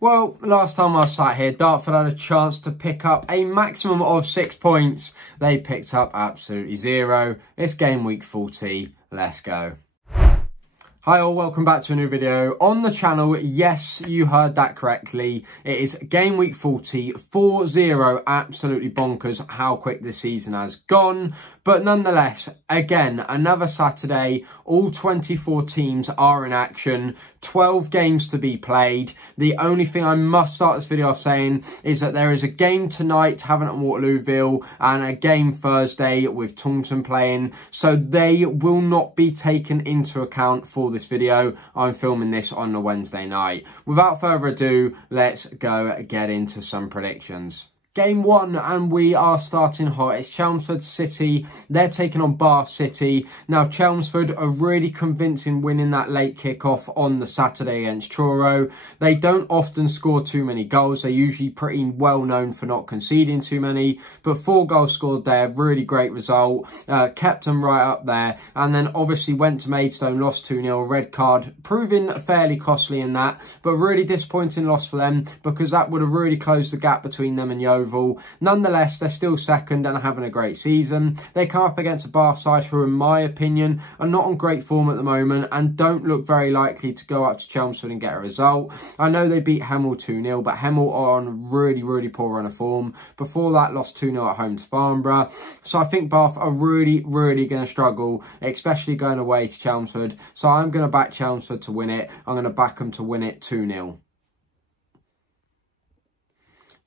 Well, last time I was sat here, Dartford had a chance to pick up a maximum of 6 points. They picked up absolutely 0. It's game week 40. Let's go. Hi all, welcome back to a new video on the channel. Yes, you heard that correctly. It is game week 40, 4-0, absolutely bonkers how quick this season has gone. But nonetheless, again, another Saturday, all 24 teams are in action, 12 games to be played. The only thing I must start this video off saying is that there is a game tonight, Havant and Waterlooville, and a game Thursday with Taunton playing. So they will not be taken into account for this video. I'm filming this on a Wednesday night. Without further ado, let's go get into some predictions. Game 1, and we are starting hot. It's Chelmsford City. They're taking on Bath City. Now, Chelmsford are really convincing winning that late kick-off on the Saturday against Truro. They don't often score too many goals. They're usually pretty well known for not conceding too many. But 4 goals scored there, really great result. Kept them right up there. And then obviously went to Maidstone, lost 2-0. Red card, proving fairly costly in that. But really disappointing loss for them because that would have really closed the gap between them and Yeovil. Nonetheless, they're still second and are having a great season. They come up against a Bath side who, in my opinion, are not on great form at the moment and don't look very likely to go up to Chelmsford and get a result. I know they beat Hemel 2-0, but Hemel are on really poor run of form. Before that, lost 2-0 at home to Farnborough. So I think Bath are really going to struggle, especially going away to Chelmsford. So I'm going to back Chelmsford to win it. I'm going to back them to win it 2-0.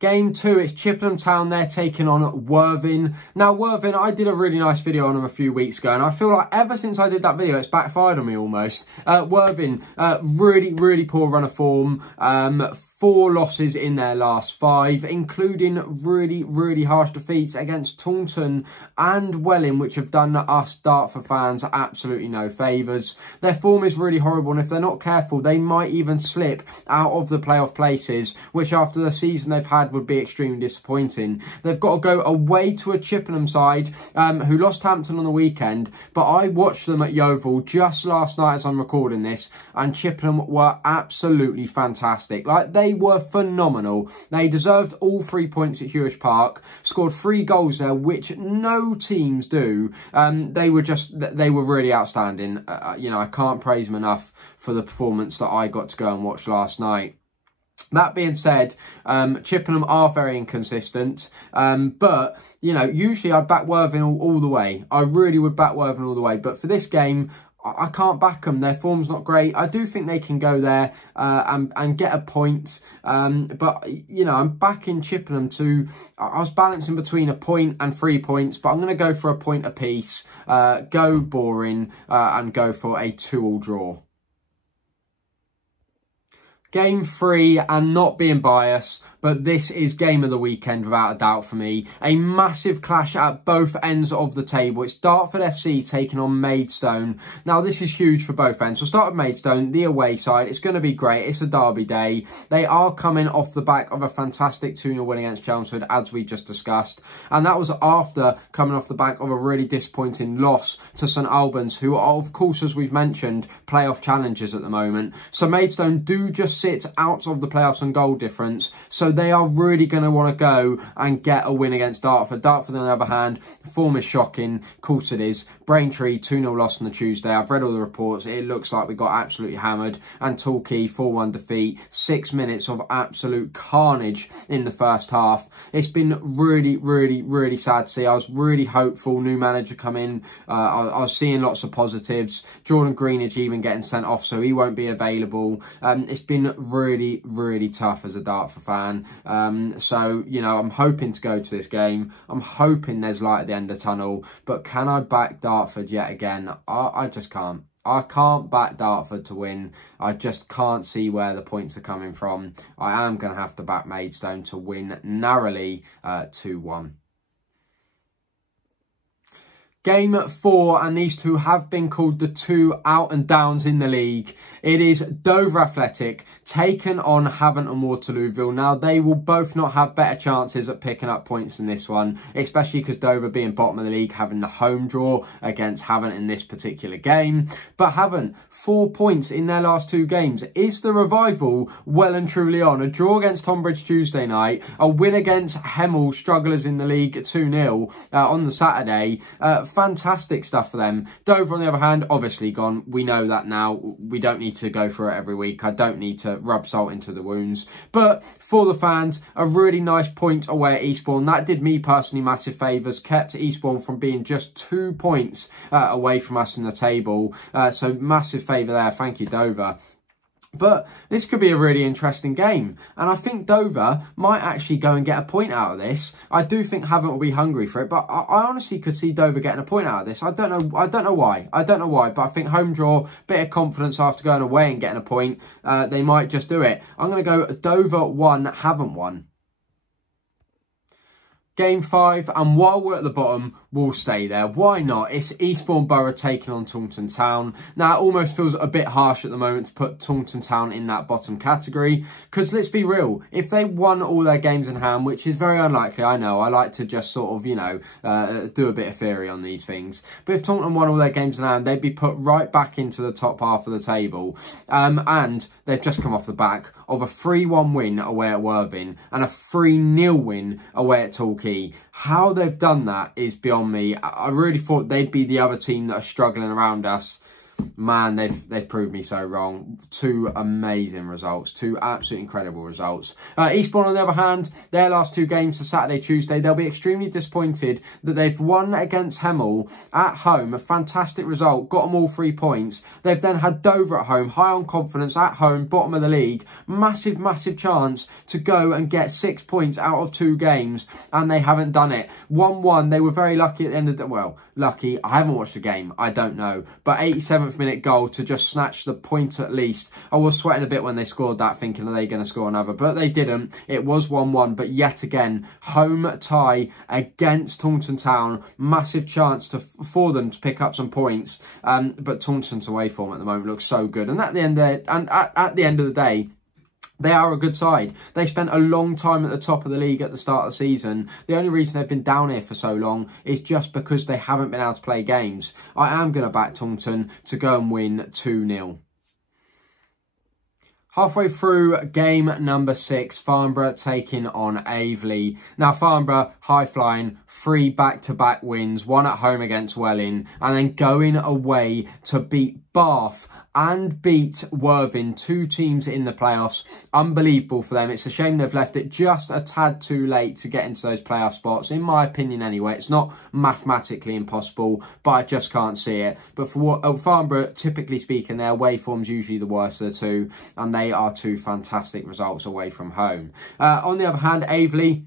Game 2, it's Chippenham Town. They're taking on Worthing. Now, Worthing, I did a really nice video on them a few weeks ago, and I feel like ever since I did that video, it's backfired on me almost. Worthing, really poor run of form. 4 losses in their last 5, including really harsh defeats against Taunton and Welling, which have done us Dartford fans absolutely no favours. Their form is really horrible, and if they're not careful, they might even slip out of the playoff places, which after the season they've had would be extremely disappointing. They've got to go away to a Chippenham side who lost Hampton on the weekend, but I watched them at Yeovil just last night as I'm recording this, and Chippenham were absolutely fantastic. Like, they were phenomenal. They deserved all 3 points at Hewish Park, scored 3 goals there, which no teams do. They were really outstanding. You know, I can't praise them enough for the performance that I got to go and watch last night. That being said, Chippenham are very inconsistent, but, you know, usually I'd back Worthing all the way. I really would back Worthing all the way, but for this game, I can't back them. Their form's not great. I do think they can go there and get a point. But, you know, I'm backing Chippenham to... I was balancing between a point and 3 points, but I'm going to go for a point apiece, go boring, and go for a 2-2 draw. Game 3, and not being biased, but this is game of the weekend without a doubt for me. A massive clash at both ends of the table. It's Dartford FC taking on Maidstone. Now, this is huge for both ends. We'll start with Maidstone, the away side. It's going to be great. It's a derby day. They are coming off the back of a fantastic 2-0 win against Chelmsford, as we just discussed. And that was after coming off the back of a really disappointing loss to St Albans, who are, of course, as we've mentioned, playoff challengers at the moment. So Maidstone do just sit out of the playoffs on goal difference. So they are really going to want to go and get a win against Dartford. Dartford, on the other hand, form is shocking. Of course it is. Braintree, 2-0 loss on the Tuesday. I've read all the reports. It looks like we got absolutely hammered. And Torquay, 4-1 defeat. 6 minutes of absolute carnage in the first half. It's been really sad to see. I was really hopeful. New manager come in. I was seeing lots of positives. Jordan Greenidge even getting sent off, so he won't be available. It's been really tough as a Dartford fan. So, you know, I'm hoping to go to this game. I'm hoping there's light at the end of the tunnel. But can I back Dartford yet again? I just can't. I can't back Dartford to win. I just can't see where the points are coming from. I am going to have to back Maidstone to win narrowly 2-1. Game 4, and these two have been called the two out and downs in the league. It is Dover Athletic taken on Havant and Waterlooville. Now, they will both not have better chances at picking up points in this one, especially because Dover being bottom of the league, having the home draw against Havant in this particular game. But Havant, 4 points in their last 2 games. Is the revival well and truly on? A draw against Tonbridge Tuesday night, a win against Hemel, strugglers in the league, 2-0 on the Saturday. Fantastic stuff for them. Dover, on the other hand, obviously gone. We know that now. We don't need to go through it every week. I don't need to rub salt into the wounds. But for the fans, a really nice point away at Eastbourne. That did me personally massive favours. Kept Eastbourne from being just 2 points away from us in the table. So massive favour there. Thank you, Dover. But this could be a really interesting game. And I think Dover might actually go and get a point out of this. I do think Havant will be hungry for it. But I honestly could see Dover getting a point out of this. I don't know why. But I think home draw, bit of confidence after going away and getting a point. They might just do it. I'm going to go Dover 1, Havant 1. Game 5, and while we're at the bottom, we'll stay there. Why not? It's Eastbourne Borough taking on Taunton Town. Now, it almost feels a bit harsh at the moment to put Taunton Town in that bottom category, because let's be real, if they won all their games in hand, which is very unlikely, I know, I like to just sort of, you know, do a bit of theory on these things, but if Taunton won all their games in hand, they'd be put right back into the top half of the table, and they've just come off the back of a 3-1 win away at Worthing and a 3-0 win away at Torquay. How they've done that is beyond me. I really thought they'd be the other team that are struggling around us. Man, they've proved me so wrong. 2 amazing results, 2 absolutely incredible results. Eastbourne, on the other hand, their last 2 games for Saturday, Tuesday, they'll be extremely disappointed that they've won against Hemel at home, a fantastic result, got them all 3 points. They've then had Dover at home, high on confidence, at home, bottom of the league, massive chance to go and get 6 points out of 2 games, and they haven't done it. 1-1, they were very lucky at the end of the, well, lucky, I haven't watched the game, I don't know, but 87th minute goal to just snatch the point at least. I was sweating a bit when they scored that, thinking, are they going to score another? But they didn't. It was 1-1, but yet again, home tie against Taunton Town. Massive chance for them to pick up some points. But Taunton's away form at the moment looks so good. And at the end of the day, they are a good side. They spent a long time at the top of the league at the start of the season. The only reason they've been down here for so long is just because they haven't been able to play games. I am going to back Taunton to go and win 2-0. Halfway through game number 6, Farnborough taking on Aveley. Now, Farnborough, high-flying, 3 back-to-back wins, 1 at home against Welling, and then going away to beat Bath and beat Worthing, 2 teams in the playoffs. Unbelievable for them. It's a shame they've left it just a tad too late to get into those playoff spots, in my opinion anyway. It's not mathematically impossible, but I just can't see it. But for Farnborough, typically speaking, their away form's usually the worst of the 2, and they are 2 fantastic results away from home. On the other hand, Aveley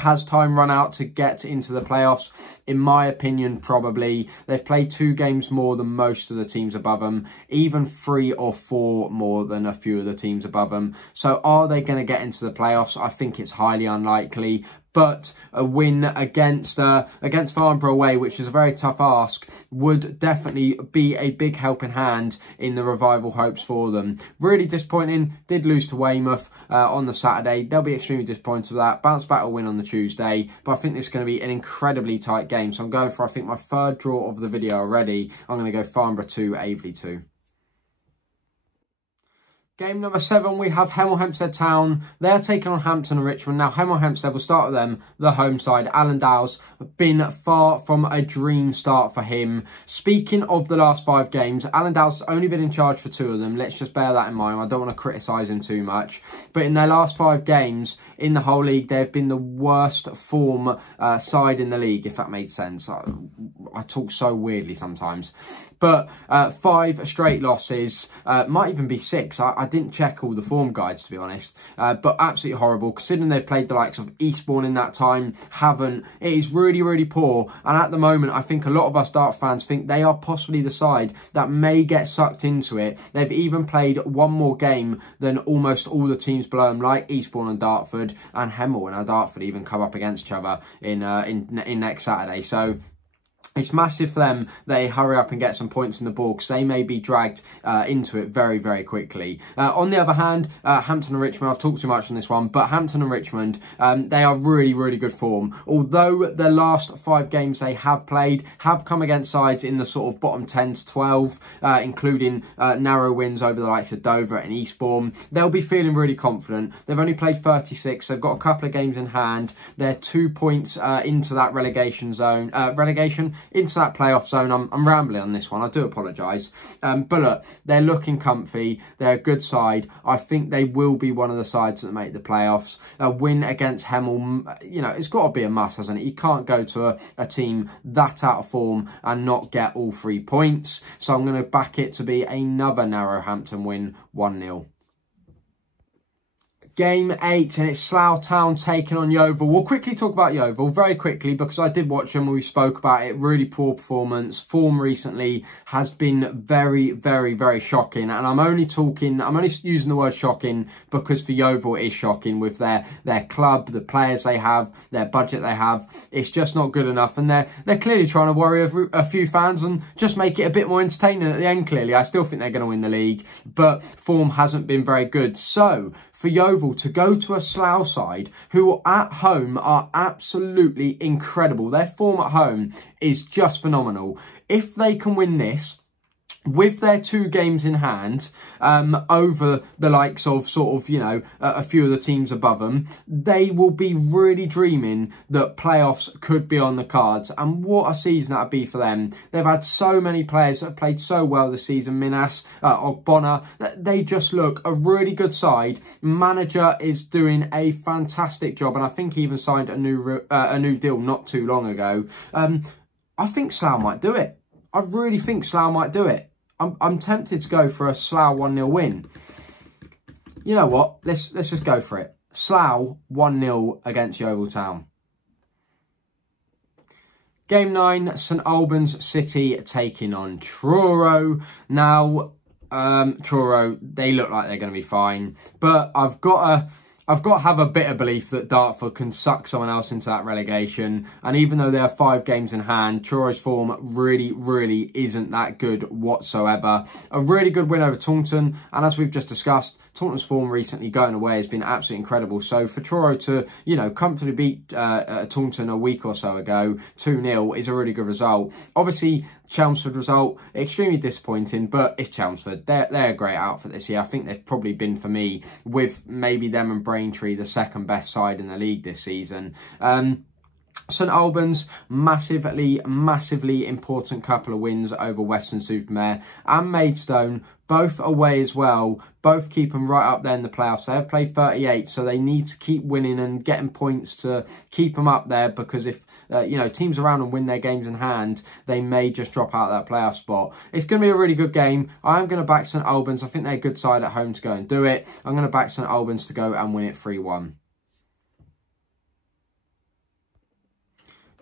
has time run out to get into the playoffs? In my opinion, probably. They've played 2 games more than most of the teams above them, even 3 or 4 more than a few of the teams above them. So are they going to get into the playoffs? I think it's highly unlikely. But a win against Farnborough away, which is a very tough ask, would definitely be a big helping hand in the revival hopes for them. Really disappointing. Did lose to Weymouth on the Saturday. They'll be extremely disappointed with that. Bounce back will win on the Tuesday. But I think this is going to be an incredibly tight game. So I'm going for, I think, my 3rd draw of the video already. I'm going to go Farnborough 2, Aveley 2. Game number 7, we have Hemel Hempstead Town. They're taking on Hampton and Richmond. Now, Hemel Hempstead, we'll start with them, the home side. Alan Dow's been far from a dream start for him. Speaking of the last 5 games, Alan Dow's only been in charge for 2 of them. Let's just bear that in mind. I don't want to criticise him too much. But in their last 5 games in the whole league, they've been the worst form side in the league, if that made sense. I talk so weirdly sometimes. But 5 straight losses, might even be 6. I didn't check all the form guides, to be honest. But absolutely horrible, considering they've played the likes of Eastbourne in that time, Havant. It is really, really poor. And at the moment, I think a lot of us Dart fans think they are possibly the side that may get sucked into it. They've even played 1 more game than almost all the teams below them, like Eastbourne and Dartford, and Hemel and Dartford even come up against each other in next Saturday. So It's massive for them that they hurry up and get some points in the ball, because they may be dragged into it very, very quickly. On the other hand, Hampton and Richmond, I've talked too much on this one, but Hampton and Richmond, they are really, really good form. Although the last 5 games they have played have come against sides in the sort of bottom 10 to 12, including narrow wins over the likes of Dover and Eastbourne, they'll be feeling really confident. They've only played 36, they've got a couple of games in hand. They're 2 points into that relegation zone, into that playoff zone. I'm rambling on this one, I do apologise. But look, they're looking comfy, they're a good side. I think they will be one of the sides that make the playoffs. A win against Hemel, you know, it's got to be a must, hasn't it? You can't go to a team that out of form and not get all 3 points. So I'm going to back it to be another narrow Hampton win, 1-0. Game 8, and it's Slough Town taking on Yeovil. We'll quickly talk about Yeovil, very quickly, because I did watch them. We spoke about it. Really poor performance. Form recently has been very, very, very shocking. And I'm only using the word shocking because for Yeovil it is shocking with their club, the players they have, their budget they have. It's just not good enough. And they're clearly trying to worry a few fans and just make it a bit more entertaining at the end, clearly. I still think they're going to win the league, but form hasn't been very good. So for Yeovil to go to a Slough side who at home are absolutely incredible. Their form at home is just phenomenal. If they can win this, with their 2 games in hand, over the likes of sort of, you know, a few of the teams above them, they will be really dreaming that playoffs could be on the cards. And what a season that would be for them. They've had so many players that have played so well this season. Minas, Ogbonna, they just look a really good side. Manager is doing a fantastic job, and I think he even signed a new deal not too long ago. I think Slough might do it. I really think Slough might do it. I'm tempted to go for a Slough 1-0 win. You know what? Let's just go for it. Slough 1-0 against Yeovil Town. Game 9, St Albans City taking on Truro. Now, Truro, they look like they're going to be fine, but I've got to have a bit of belief that Dartford can suck someone else into that relegation. And even though they have 5 games in hand, Truro's form really, really isn't that good whatsoever. A really good win over Taunton. And as we've just discussed, Taunton's form recently going away has been absolutely incredible. So for Truro to, you know, comfortably beat Taunton a week or so ago, 2-0, is a really good result. Obviously, Chelmsford result, extremely disappointing, but it's Chelmsford. They're a great outfit this year. I think they've probably been, for me, with maybe them and Braintree, the second best side in the league this season. St Albans, massively important couple of wins over Weston-super-Mare and Maidstone, both away as well, both keep them right up there in the playoffs. They have played 38, so they need to keep winning and getting points to keep them up there, because if you know, teams around and win their games in hand, they may just drop out of that playoff spot. It's going to be a really good game. I'm going to back St Albans. I think they're a good side at home to go and do it. I'm going to back St Albans to go and win it 3-1.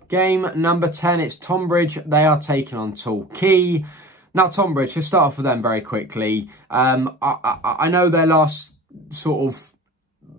Game number 10, it's Tonbridge. They are taking on Torquay. Now, Tonbridge, let's start off with them very quickly. I know their last sort of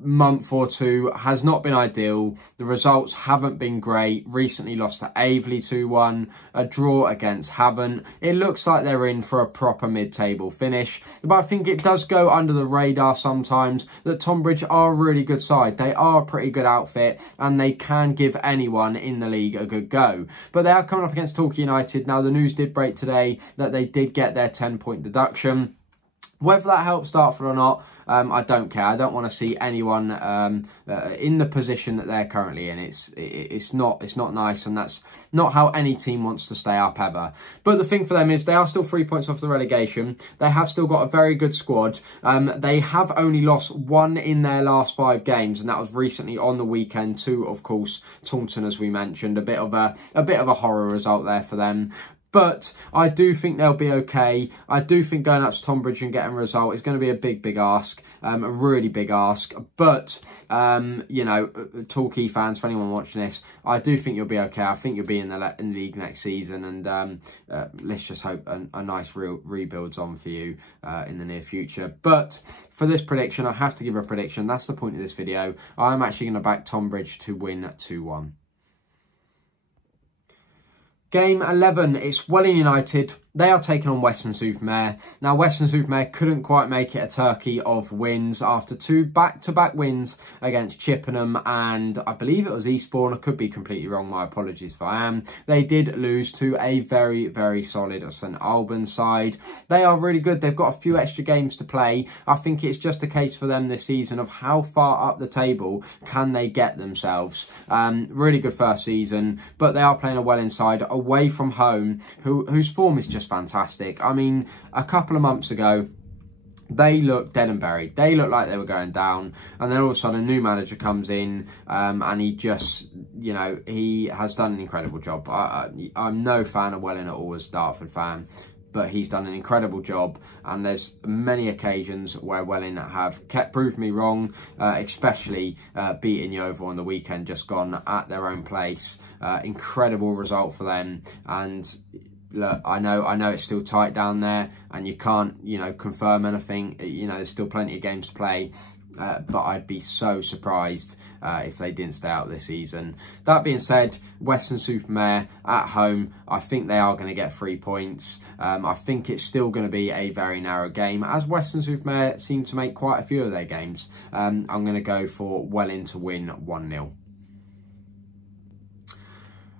month or two has not been ideal. The results haven't been great. Recently lost to Aveley 2-1, a draw against Havant. It looks like they're in for a proper mid-table finish, but I think it does go under the radar sometimes that Tonbridge are a really good side. They are a pretty good outfit and they can give anyone in the league a good go. But they are coming up against Torquay United. Now, the news did break today that they did get their 10-point deduction. Whether that helps Dartford or not, I don't care. I don't want to see anyone in the position that they're currently in. It's not nice, and that's not how any team wants to stay up ever. But the thing for them is they are still 3 points off the relegation. They have still got a very good squad. They have only lost 1 in their last 5 games, and that was recently on the weekend to, of course, Taunton, as we mentioned. A bit of a horror result there for them. But I do think they'll be okay. I do think going up to Tonbridge and getting a result is going to be a big ask, a really big ask. But, you know, Torquay fans, for anyone watching this, I do think you'll be okay. I think you'll be in the league next season. And let's just hope a nice rebuild's on for you in the near future. But for this prediction, I have to give a prediction. That's the point of this video. I'm actually going to back Tonbridge to win 2-1. Game 11, it's Welling United. They are taking on Weston-super-Mare. Now, Weston-super-Mare couldn't quite make it a turkey of wins after 2 back-to-back wins against Chippenham and I believe it was Eastbourne. I could be completely wrong. My apologies if I am. They did lose to a very, very solid St Albans side. They are really good. They've got a few extra games to play. I think it's just a case for them this season of how far up the table can they get themselves. Really good first season, but they are playing a Welling side away from home whose form is just fantastic. I mean, a couple of months ago, they looked dead and buried. They looked like they were going down. And then all of a sudden, a new manager comes in and he just, you know, he has done an incredible job. I'm no fan of Welling at all as a Dartford fan, but he's done an incredible job. And there's many occasions where Welling have proved me wrong, especially beating Yeovil on the weekend just gone at their own place. Incredible result for them. And look, I know it's still tight down there and you can't, you know, confirm anything. You know, there's still plenty of games to play. But I'd be so surprised if they didn't stay out this season. That being said, Weston-super-Mare at home, I think they are going to get 3 points. I think it's still going to be a very narrow game, as Weston-super-Mare seem to make quite a few of their games. I'm going to go for Welling to win 1-0.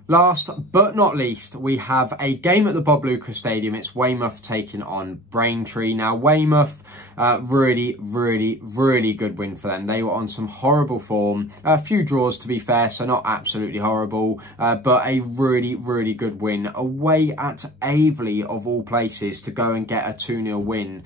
Last but not least, we have a game at the Bob Lucas Stadium. It's Weymouth taking on Braintree. Now, Weymouth, really good win for them. They were on some horrible form. A few draws, to be fair, so not absolutely horrible, but a really good win away at Aveley, of all places, to go and get a 2-0 win.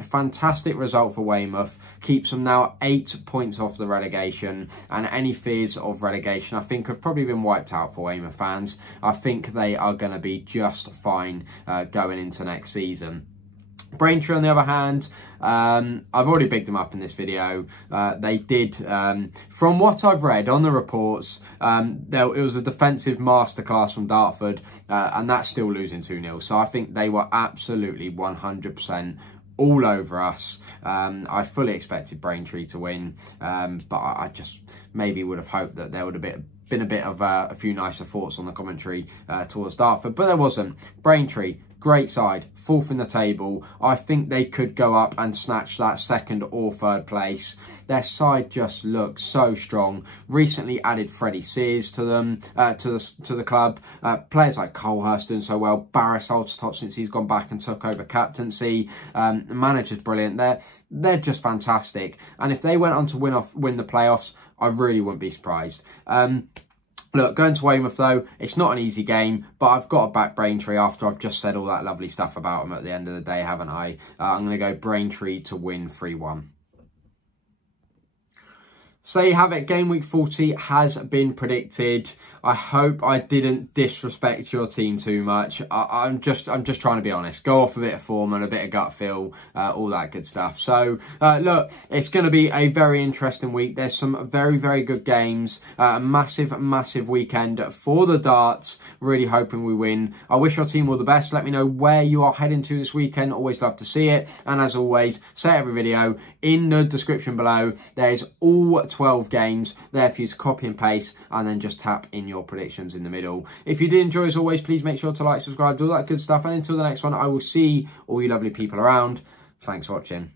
Fantastic result for Weymouth. Keeps them now 8 points off the relegation, and any fears of relegation, I think, have probably been wiped out for Weymouth fans. I think they are going to be just fine going into next season. Braintree, on the other hand, I've already bigged them up in this video. They did, from what I've read on the reports, it was a defensive masterclass from Dartford, and that's still losing 2-0. So I think they were absolutely 100% all over us. I fully expected Braintree to win, but I just maybe would have hoped that there would have been a bit of a few nicer thoughts on the commentary towards Dartford, but there wasn't. Braintree, great side, 4th in the table. I think they could go up and snatch that 2nd or 3rd place. Their side just looks so strong. Recently added Freddie Sears to them, to the club. Players like Colehurst doing so well. Barris Aldertop since he's gone back and took over captaincy. The manager's brilliant. They're just fantastic. And if they went on to win the playoffs, I really wouldn't be surprised. Look, going to Weymouth though, it's not an easy game, but I've got to back Braintree after I've just said all that lovely stuff about them at the end of the day, haven't I? I'm going to go Braintree to win 3-1. So you have it, game week 40 has been predicted. I hope I didn't disrespect your team too much. I'm just trying to be honest. Go off a bit of form and a bit of gut feel, all that good stuff. So look, it's going to be a very interesting week. There's some very good games. A massive weekend for the darts. Really hoping we win. I wish your team all the best. Let me know where you are heading to this weekend. Always love to see it. And as always, say every video in the description below. There's all 12 games there for you to copy and paste, and then just tap in your predictions in the middle. If you did enjoy, as always, please make sure to like, subscribe, do all that good stuff. And until the next one, I will see all you lovely people around. Thanks for watching.